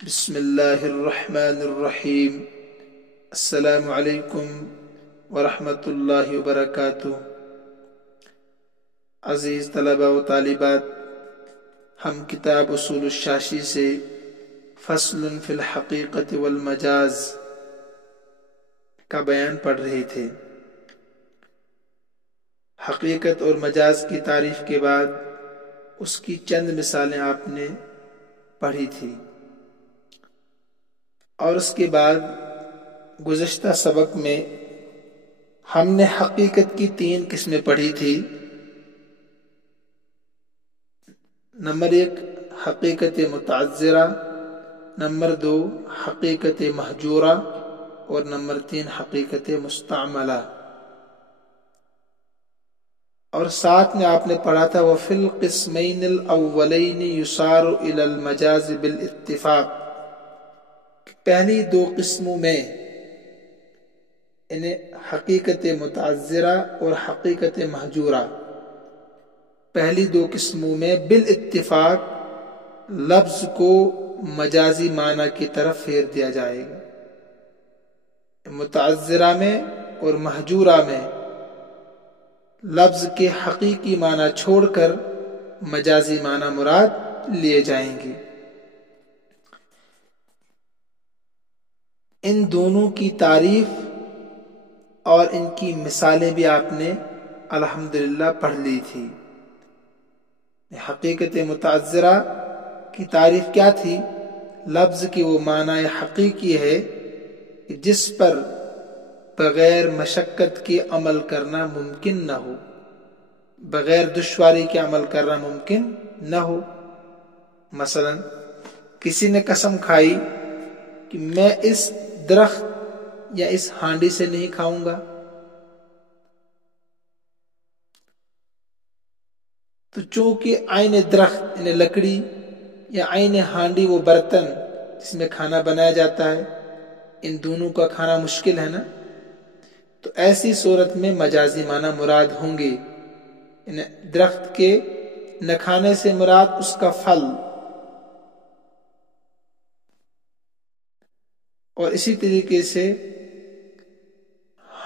بسم اللہ الرحمن الرحیم۔ السلام علیکم ورحمۃ اللہ وبرکاتہ۔ عزیز طلبہ و طالبات، ہم کتاب اصول الشاشی سے فصل فی الحقیقت والمجاز کا بیان پڑھ رہے تھے۔ حقیقت اور مجاز کی تعریف کے بعد اس کی چند مثالیں آپ نے پڑھی تھی، اور اس کے بعد گزشتہ سبق میں ہم نے حقیقت کی 3 قسمیں پڑھی تھی۔ نمبر 1 حقیقت متعذرہ، نمبر 2 حقیقت مہجورہ، اور نمبر 3 حقیقت مستعملہ۔ اور ساتھ میں آپ نے پڑھا تھا وَفِي الْقِسْمَيْنِ الْأَوَّلَيْنِ يُصَارُ إِلَى الْمَجَازِ بِالْاتِّفَاقِ، پہلی 2 قسموں میں انہیں حقیقت متعذرہ اور حقیقت مہجورہ، پہلی 2 قسموں میں بالاتفاق لفظ کو مجازی معنی کی طرف پھیر دیا جائے گا۔ متعذرہ میں اور مہجورہ میں لفظ کے حقیقی معنی چھوڑ کر مجازی معنی مراد لیے جائیں گے۔ ان دونوں کی تعریف اور ان کی مثالیں بھی آپ نے الحمدللہ پڑھ لی تھی۔ حقیقت متعذرہ کی تعریف کیا تھی؟ لفظ کی وہ معنی حقیقی ہے جس پر بغیر مشقت کے عمل کرنا ممکن نہ ہو، بغیر دشواری کے عمل کرنا ممکن نہ ہو۔ مثلا کسی نے قسم کھائی کہ میں اس درخت یا اس ہانڈی سے نہیں کھاؤں گا، تو چونکہ عین درخت یعنی لکڑی یا عین ہانڈی وہ برتن جس میں کھانا بنایا جاتا ہے، ان دونوں کا کھانا مشکل ہے نا، تو ایسی صورت میں مجازی معنی مراد ہوں گے۔ یعنی درخت کے نہ کھانے سے مراد اس کا پھل، اور اسی طریقے سے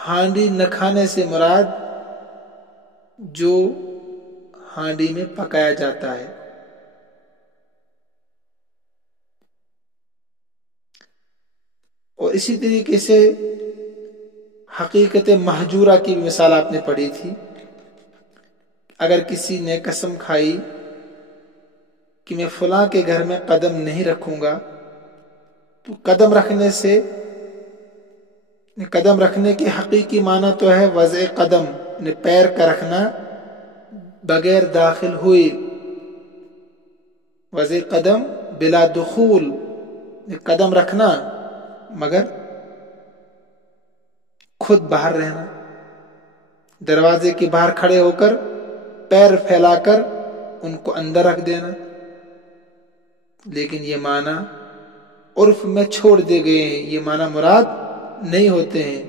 ہانڈی نہ کھانے سے مراد جو ہانڈی میں پکایا جاتا ہے۔ اور اسی طریقے سے حقیقت مہجورہ کی بھی مثال آپ نے پڑھی تھی۔ اگر کسی نے قسم کھائی کہ میں فلاں کے گھر میں قدم نہیں رکھوں گا، تو قدم رکھنے کی حقیقی معنی تو ہے وضع قدم، یعنی پیر کا رکھنا بغیر داخل ہوئے، وضع قدم بلا دخول، قدم رکھنا مگر خود باہر رہنا، دروازے کے باہر کھڑے ہو کر پیر پھیلا کر ان کو اندر رکھ دینا۔ لیکن یہ معنی عرف میں چھوڑ دیے گئے ہیں، یہ معنی مراد نہیں ہوتے ہیں۔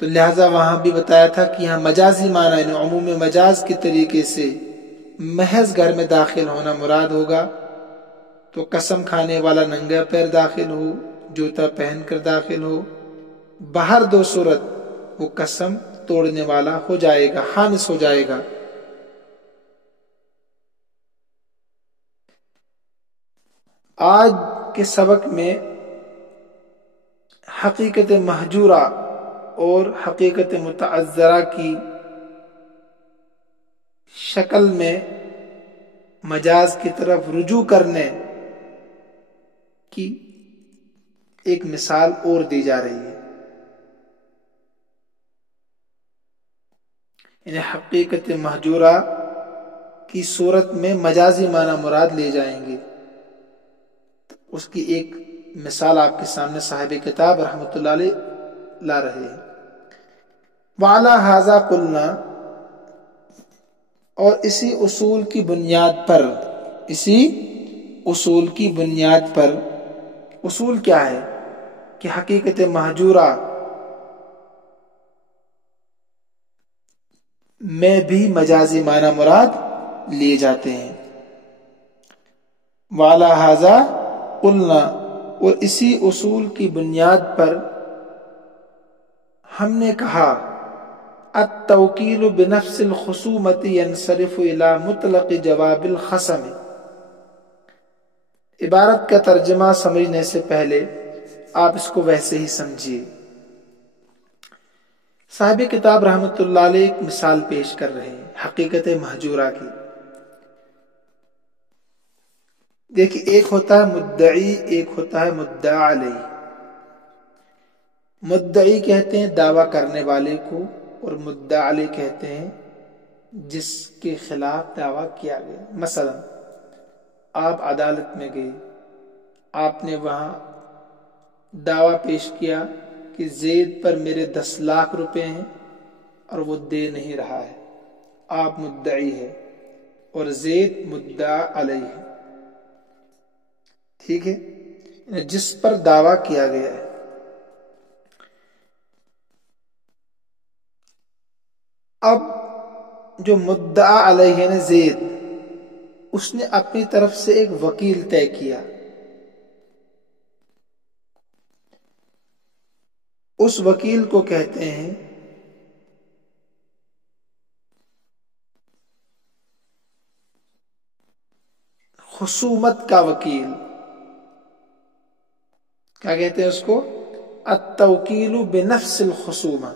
تو لہذا وہاں بھی بتایا تھا کہ یہاں مجازی معنی یعنی عموم مجاز کے طریقے سے محض گھر میں داخل ہونا مراد ہوگا، تو قسم کھانے والا ننگا پیر داخل ہو، جوتا پہن کر داخل ہو، باہر 2 صورت وہ قسم توڑنے والا ہو جائے گا، خانس ہو جائے گا۔ آج کے سبق میں حقیقت مہجورہ اور حقیقت متعذرہ کی شکل میں مجاز کی طرف رجوع کرنے کی ایک مثال اور دی جا رہی ہے۔ یعنی حقیقت مہجورہ کی صورت میں مجازی معنی مراد لے جائیں گے، اس کی ایک مثال آپ کے سامنے صاحب کتاب رحمۃ اللہ علیہ لا رہے ہیں۔ وعلی ھذا قلنا، اور اسی اصول کی بنیاد پر اصول کیا ہے کہ حقیقت مہجورہ میں بھی مجازی معنی مراد لیے جاتے ہیں۔ والا ھذا قلنا، اور اسی اصول کی بنیاد پر ہم نے کہا التوکیل بنفس الخصومت ینصرف الی مطلق جواب الخصم۔ عبارت کا ترجمہ سمجھنے سے پہلے آپ اس کو ویسے ہی سمجھیے۔ صاحب کتاب رحمۃ اللہ علیہ ایک مثال پیش کر رہے ہیں حقیقت مہجورہ کی۔ دیکھیے، ایک ہوتا ہے مدعی، ایک ہوتا ہے مدعا علیہ۔ مدعی کہتے ہیں دعویٰ کرنے والے کو، اور مدعا علیہ کہتے ہیں جس کے خلاف دعویٰ کیا گیا۔ مثلا آپ عدالت میں گئے، آپ نے وہاں دعویٰ پیش کیا کہ زید پر میرے 10 لاکھ روپے ہیں اور وہ دے نہیں رہا ہے۔ آپ مدعی ہے اور زید مدعا علیہ ہے، ٹھیک ہے، جس پر دعویٰ کیا گیا ہے۔ اب جو مدعا علیہ ہے نا زید، اس نے اپنی طرف سے ایک وکیل طے کیا۔ اس وکیل کو کہتے ہیں خصومت کا وکیل۔ کیا کہتے ہیں اس کو؟ التوکیل بنفس الخصومہ،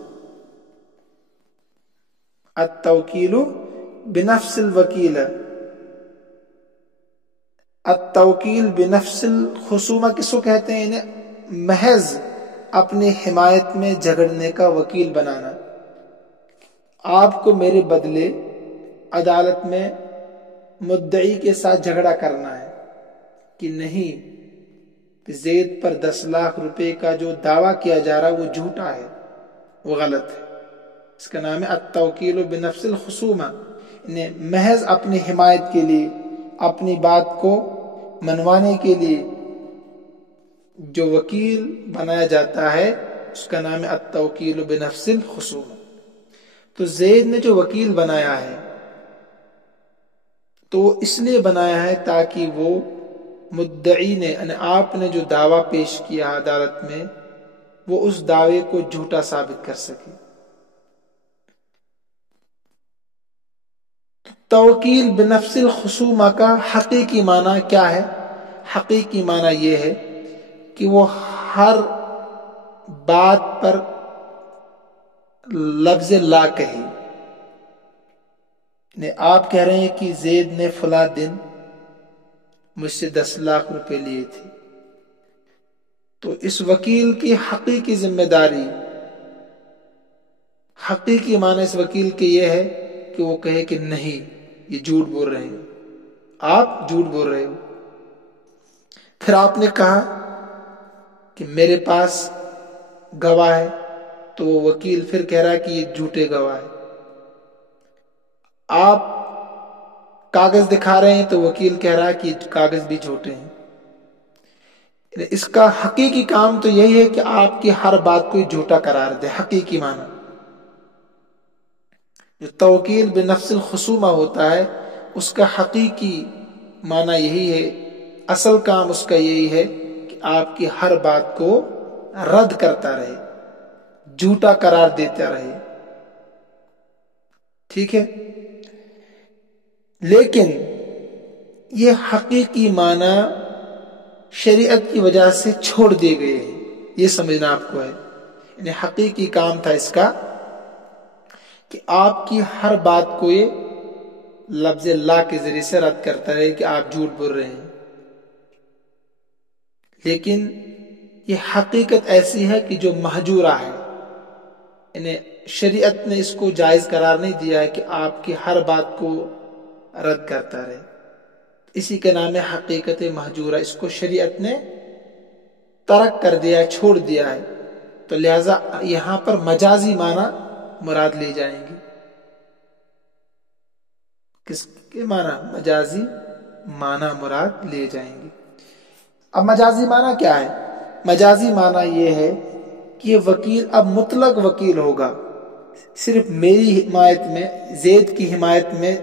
التوکیل بنفس الوکیل، التوکیل بنفس الخصومہ کس کو کہتے ہیں؟ انہیں محض اپنی حمایت میں جھگڑنے کا وکیل بنانا۔ آپ کو میرے بدلے عدالت میں مدعی کے ساتھ جھگڑا کرنا ہے کہ نہیں، کہ زید پر 10 لاکھ روپے کا جو دعویٰ کیا جا رہا وہ جھوٹا ہے، وہ غلط ہے۔ اس کا نام ہے التوکیل بنفس الخصومہ۔ انہیں محض اپنی حمایت کے لیے، اپنی بات کو منوانے کے لیے جو وکیل بنایا جاتا ہے اس کا نام ہے التوکیل بنفس الخصومہ۔ تو زید نے جو وکیل بنایا ہے تو اس لیے بنایا ہے تاکہ وہ مدعی نے، یعنی آپ نے جو دعویٰ پیش کیا عدالت میں، وہ اس دعوے کو جھوٹا ثابت کر سکے۔ توکیل بنفس الخصومہ کا حقیقی معنی کیا ہے؟ حقیقی معنی یہ ہے کہ وہ ہر بات پر لفظ لا کہے۔ آپ کہہ رہے ہیں کہ زید نے فلاں دن مجھ سے 10 لاکھ روپے لیے تھے، تو اس وکیل کی حقیقی ذمہ داری، حقیقی معنی اس وکیل کے یہ ہے کہ وہ کہے کہ نہیں، یہ جھوٹ بول رہے ہیں، آپ جھوٹ بول رہے ہو۔ پھر آپ نے کہا کہ میرے پاس گواہ ہے، تو وہ وکیل پھر کہہ رہا ہے کہ یہ جھوٹے گواہ ہے۔ آپ کاغذ دکھا رہے ہیں تو وکیل کہہ رہا ہے کہ یہ کاغذ بھی جھوٹے ہیں۔ اس کا حقیقی کام تو یہی ہے کہ آپ کی ہر بات کو جھوٹا قرار دے، حقیقی معنی۔ جو توکیل بنفس الخصومہ ہوتا ہے اس کا حقیقی معنی یہی ہے، اصل کام اس کا یہی ہے کہ آپ کی ہر بات کو رد کرتا رہے، جھوٹا قرار دیتا رہے، ٹھیک ہے۔ لیکن یہ حقیقی معنی شریعت کی وجہ سے چھوڑ دیے گئے ہیں، یہ سمجھنا آپ کو ہے۔ یعنی حقیقی کام تھا اس کا کہ آپ کی ہر بات کو یہ لفظ لا کے ذریعے سے رد کرتا رہے کہ آپ جھوٹ بول رہے ہیں۔ لیکن یہ حقیقت ایسی ہے کہ جو مہجورہ ہے، یعنی شریعت نے اس کو جائز قرار نہیں دیا ہے کہ آپ کی ہر بات کو رد کرتا رہے۔ اسی کا نام ہے حقیقت مہجورہ، اس کو شریعت نے ترک کر دیا ہے، چھوڑ دیا ہے۔ تو لہٰذا یہاں پر مجازی معنی مراد لے جائیں گے۔ کس کے معنی؟ مجازی معنی مراد لے جائیں گے۔ اب مجازی معنی کیا ہے؟ مجازی معنی یہ ہے کہ یہ وکیل اب مطلق وکیل ہوگا، صرف میری حمایت میں، زید کی حمایت میں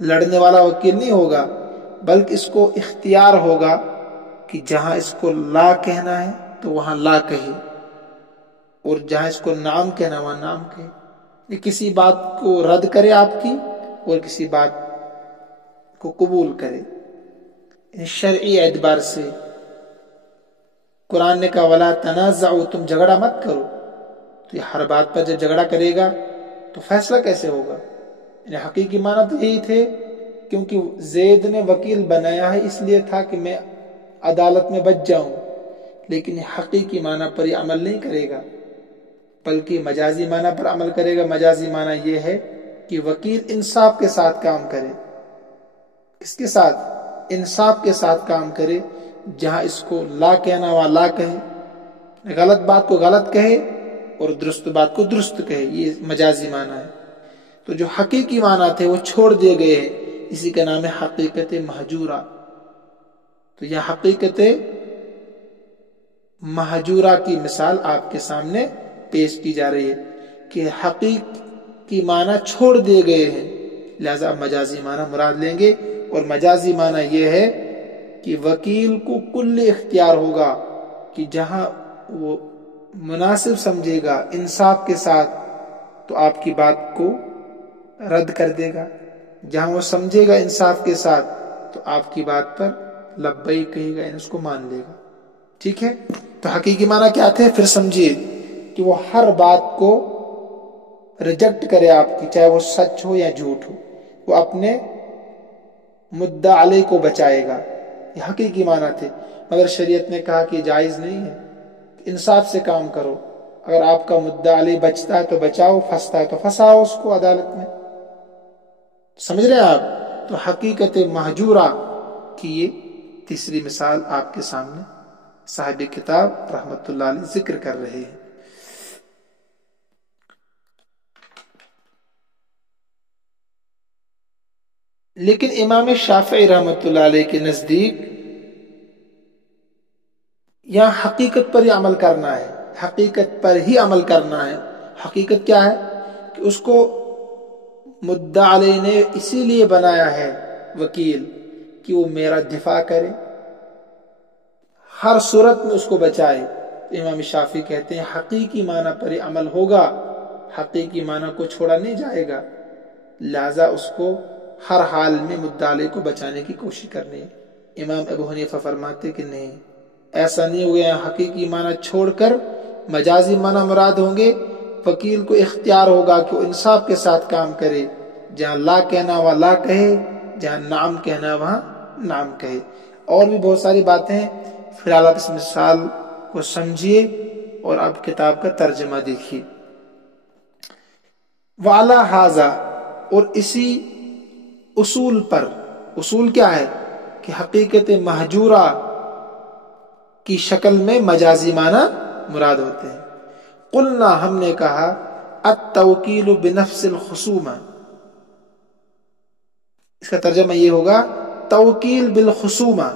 لڑنے والا وکیل نہیں ہوگا، بلکہ اس کو اختیار ہوگا کہ جہاں اس کو لا کہنا ہے تو وہاں لا کہے، اور جہاں اس کو نعم کہنا وہاں نعم کہے. یہ کسی بات کو رد کرے آپ کی اور کسی بات کو قبول کرے. شرعی اعتبار سے قرآن نے کہا ولا تنازعوا، تم جھگڑا مت کرو. تو یہ ہر بات پر جب جھگڑا کرے گا تو فیصلہ کیسے ہوگا؟ یعنی حقیقی معنی تو یہی تھے، کیونکہ زید نے وکیل بنایا ہے اس لیے تھا کہ میں عدالت میں بچ جاؤں، لیکن حقیقی معنی پر یہ عمل نہیں کرے گا، بلکہ مجازی معنی پر عمل کرے گا. مجازی معنی یہ ہے کہ وکیل انصاف کے ساتھ کام کرے. کس کے ساتھ؟ انصاف کے ساتھ کام کرے. جہاں اس کو لا کہنا وہاں لا کہے، غلط بات کو غلط کہے اور درست بات کو درست کہے. یہ مجازی معنی ہے. تو جو حقیقی معنی تھے وہ چھوڑ دیے گئے ہیں، اسی کا نام ہے حقیقت مہجورہ. تو یہ حقیقت مہجورہ کی مثال آپ کے سامنے پیش کی جا رہی ہے کہ حقیقی معنی چھوڑ دیے گئے ہیں، لہذا مجازی معنی مراد لیں گے. اور مجازی معنی یہ ہے کہ وکیل کو کل اختیار ہوگا کہ جہاں وہ مناسب سمجھے گا انصاف کے ساتھ تو آپ کی بات کو رد کر دے گا، جہاں وہ سمجھے گا انصاف کے ساتھ تو آپ کی بات پر لبیک کہے گا، یعنی اس کو مان لے گا. ٹھیک ہے؟ تو حقیقی معنی کیا تھے پھر سمجھیے کہ وہ ہر بات کو ریجیکٹ کرے آپ کی، چاہے وہ سچ ہو یا جھوٹ ہو، وہ اپنے مدعا علیہ کو بچائے گا. یہ حقیقی معنی تھے. مگر شریعت نے کہا کہ جائز نہیں ہے، انصاف سے کام کرو. اگر آپ کا مدعا علیہ بچتا ہے تو بچاؤ، پھنستا ہے تو پھنساؤ اس کو عدالت میں. سمجھ رہے ہیں آپ؟ تو حقیقت مہجورہ کی یہ تیسری مثال آپ کے سامنے صاحب کتاب رحمت اللہ علیہ ذکر کر رہے ہیں. لیکن امام شافعی رحمت اللہ علیہ کے نزدیک یہاں حقیقت پر ہی عمل کرنا ہے، حقیقت پر ہی عمل کرنا ہے. حقیقت کیا ہے؟ کہ اس کو مدعا علیہ نے اسی لیے بنایا ہے وکیل کہ وہ میرا دفاع کرے، ہر صورت میں اس کو بچائے. امام شافعی کہتے ہیں حقیقی معنی پر ہی عمل ہوگا، حقیقی معنی کو چھوڑا نہیں جائے گا، لہذا اس کو ہر حال میں مدعا علیہ کو بچانے کی کوشش کرنی ہے. امام ابو حنیفہ فرماتے کہ نہیں، ایسا نہیں ہو گیا. حقیقی معنی چھوڑ کر مجازی معنی مراد ہوں گے. وکیل کو اختیار ہوگا کہ وہ انصاف کے ساتھ کام کرے، جہاں لا کہنا وہاں لا کہے، جہاں نعم کہنا وہاں نعم کہے. اور بھی بہت ساری باتیں ہیں. فی الحال آپ اس مثال کو سمجھیے اور اب کتاب کا ترجمہ دیکھیے. وعلی ھذا، اور اسی اصول پر. اصول کیا ہے؟ کہ حقیقت مہجورہ کی شکل میں مجازی معنی مراد ہوتے ہیں. قلنا، ہم نے کہا، التوکیل بنفس الخصومہ، اس کا ترجمہ یہ ہوگا توکیل بالخصومہ.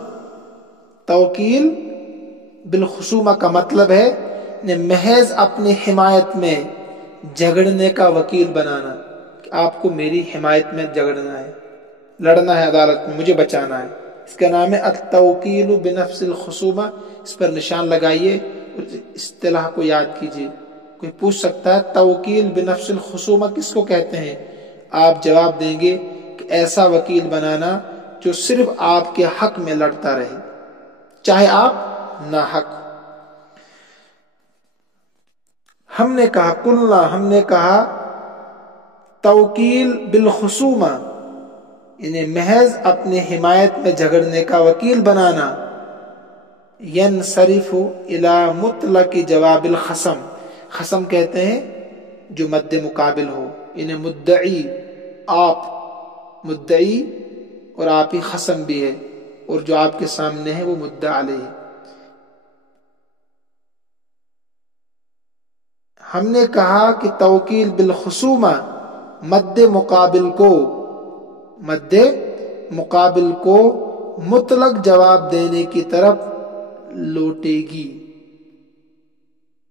توکیل بالخصومہ کا مطلب ہے محض اپنی حمایت میں جھگڑنے کا وکیل بنانا، کہ آپ کو میری حمایت میں جھگڑنا ہے، لڑنا ہے عدالت میں، مجھے بچانا ہے. اس کا نام ہے التوکیل بنفس الخصومہ. اس پر نشان لگائیے اور اصطلاح کو یاد کیجیے. کوئی پوچھ سکتا ہے توکیل بنفس الخصومہ کس کو کہتے ہیں؟ آپ جواب دیں گے کہ ایسا وکیل بنانا جو صرف آپ کے حق میں لڑتا رہے، چاہے آپ ناحق. ہم نے کہا، قلنا، ہم نے کہا، توکیل بالخصومہ یعنی محض اپنے حمایت میں جھگڑنے کا وکیل بنانا. ینصرف الی مطلق جواب الخصم، خصم کہتے ہیں جو مد مقابل ہو، یعنی مدعی، آپ مدعی اور آپ ہی خصم بھی ہے، اور جو آپ کے سامنے ہے وہ مدعا علیہ. ہم نے کہا کہ توکیل بالخصومہ مد مقابل کو مطلق جواب دینے کی طرف لوٹے گی.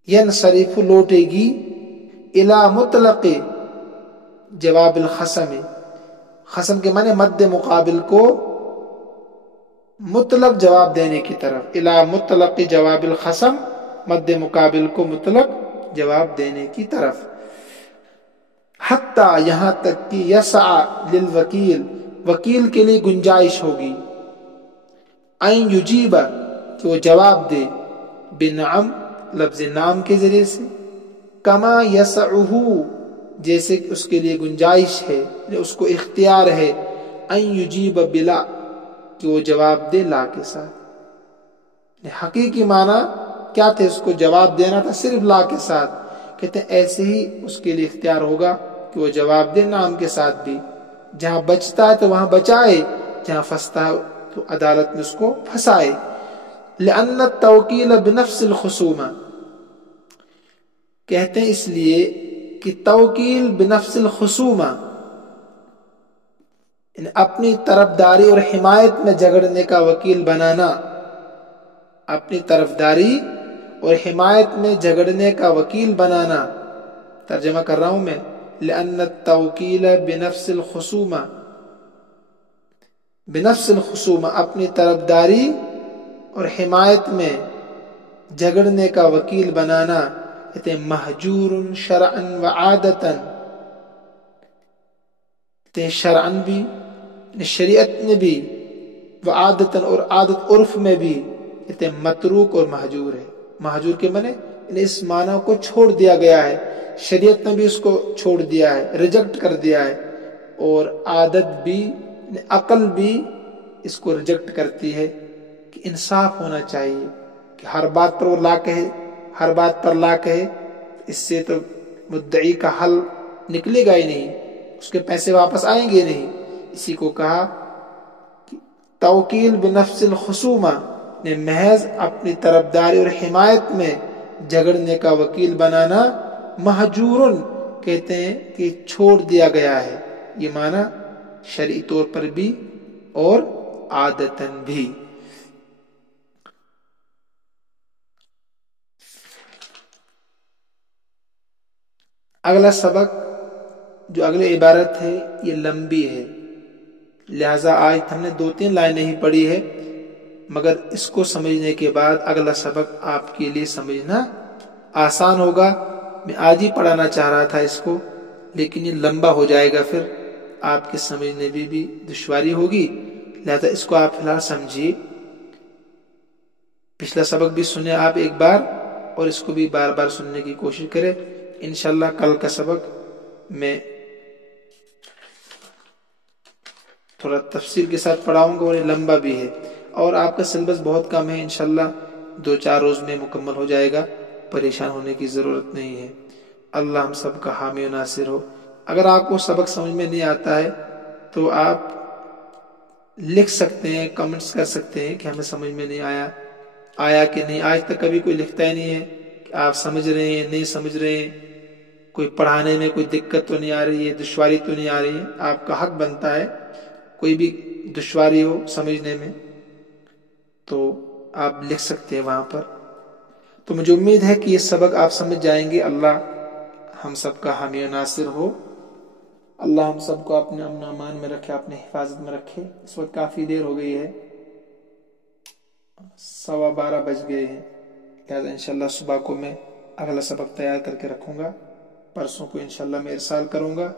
ینصرف، لوٹے گی، الی مطلق جواب الخصم، خصم کے معنی مد مقابل کو مطلق جواب دینے کی طرف، الا مطلق جواب الخصم، مد مقابل کو مطلق جواب دینے کی طرف، حتی یہاں تک کہ یسع للوکیل، وکیل کے لیے گنجائش ہوگی، این یجیب کہ وہ جواب دے، بنعم لفظ نام کے ذریعے سے، کما یسعہ جیسے کہ اس کے لیے گنجائش ہے، اس کو اختیار ہے، این یجیب بلا کہ وہ جواب دے لا کے ساتھ۔ حقیقی معنی کیا تھے؟ اس کو جواب دینا تھا صرف لا کے ساتھ، کہتے ہیں ایسے ہی اس کے لیے اختیار ہوگا کہ وہ جواب دے نام کے ساتھ بھی، جہاں بچتا ہے تو وہاں بچائے، جہاں پھنستا ہے تو عدالت میں اس کو پھنسائے۔ لأن التوکیل بنفس الخصومہ، کہتے ہیں اس لیے کہ توکیل بنفس الخصومہ، اپنی طرفداری اور حمایت میں جھگڑنے کا وکیل بنانا، اپنی طرفداری اور حمایت میں جھگڑنے کا وکیل بنانا، ترجمہ کر رہا ہوں میں، لأن التوکیل بنفس الخصومہ، بنفس الخصومہ اپنی طرفداری اور حمایت میں جھگڑنے کا وکیل بنانا، کہتے ہیں محجور شرعا وعادتا، کہتے ہیں شرعن بھی، شریعت میں بھی، وعادتا اور عادت عرف میں بھی، کہتے ہیں متروک اور محجور ہے۔ محجور کے معنی اس معنی کو چھوڑ دیا گیا ہے، شریعت نے بھی اس کو چھوڑ دیا ہے، ریجیکٹ کر دیا ہے، اور عادت بھی، عقل بھی اس کو ریجیکٹ کرتی ہے کہ انصاف ہونا چاہیے، کہ ہر بات پر وہ لا کہے، ہر بات پر لا کہے، اس سے تو مدعی کا حل نکلے گا ہی نہیں، اس کے پیسے واپس آئیں گے نہیں۔ اسی کو کہا کہ توکیل بنفس الخصومہ نے محض اپنی طرفداری اور حمایت میں جھگڑنے کا وکیل بنانا، محجورن کہتے ہیں کہ چھوڑ دیا گیا ہے، یہ معنی شرعی طور پر بھی اور عادتاً بھی۔ اگلا سبق جو اگلی عبارت ہے یہ لمبی ہے، لہذا آج ہم نے 2-3 لائنیں ہی پڑھی ہے، مگر اس کو سمجھنے کے بعد اگلا سبق آپ کے لیے سمجھنا آسان ہوگا۔ میں آج ہی پڑھانا چاہ رہا تھا اس کو، لیکن یہ لمبا ہو جائے گا، پھر آپ کے سمجھنے میں بھی دشواری ہوگی، لہذا اس کو آپ فی الحال سمجھیے۔ پچھلا سبق بھی سنیں آپ ایک بار، اور اس کو بھی بار بار سننے کی کوشش کریں۔ انشاءاللہ کل کا سبق میں تھوڑا تفصیل کے ساتھ پڑھاؤں گا، اور یہ لمبا بھی ہے، اور آپ کا سلیبس بہت کم ہے، انشاءاللہ 2-4 روز میں مکمل ہو جائے گا، پریشان ہونے کی ضرورت نہیں ہے۔ اللہ ہم سب کا حامی و ناصر ہو۔ اگر آپ کو سبق سمجھ میں نہیں آتا ہے تو آپ لکھ سکتے ہیں، کمنٹس کر سکتے ہیں کہ ہمیں سمجھ میں نہیں آیا کہ نہیں۔ آج تک کبھی کوئی لکھتا ہی نہیں ہے کہ آپ سمجھ رہے ہیں نہیں سمجھ رہے ہیں، کوئی پڑھانے میں کوئی دقت تو نہیں آ رہی ہے، دشواری تو نہیں آ رہی ہے۔ آپ کا حق بنتا ہے، کوئی بھی دشواری ہو سمجھنے میں تو آپ لکھ سکتے ہیں وہاں پر۔ تو مجھے امید ہے کہ یہ سبق آپ سمجھ جائیں گے۔ اللہ ہم سب کا حامی و ناصر ہو۔ اللہ ہم سب کو اپنے امن و امان میں رکھے، اپنے حفاظت میں رکھے۔ اس وقت کافی دیر ہو گئی ہے، 12:15 بج گئے ہیں، لہٰذا انشاءاللہ صبح کو میں اگلا سبق تیار کر کے رکھوں گا، پرسوں کو انشاءاللہ میں ارسال کروں گا۔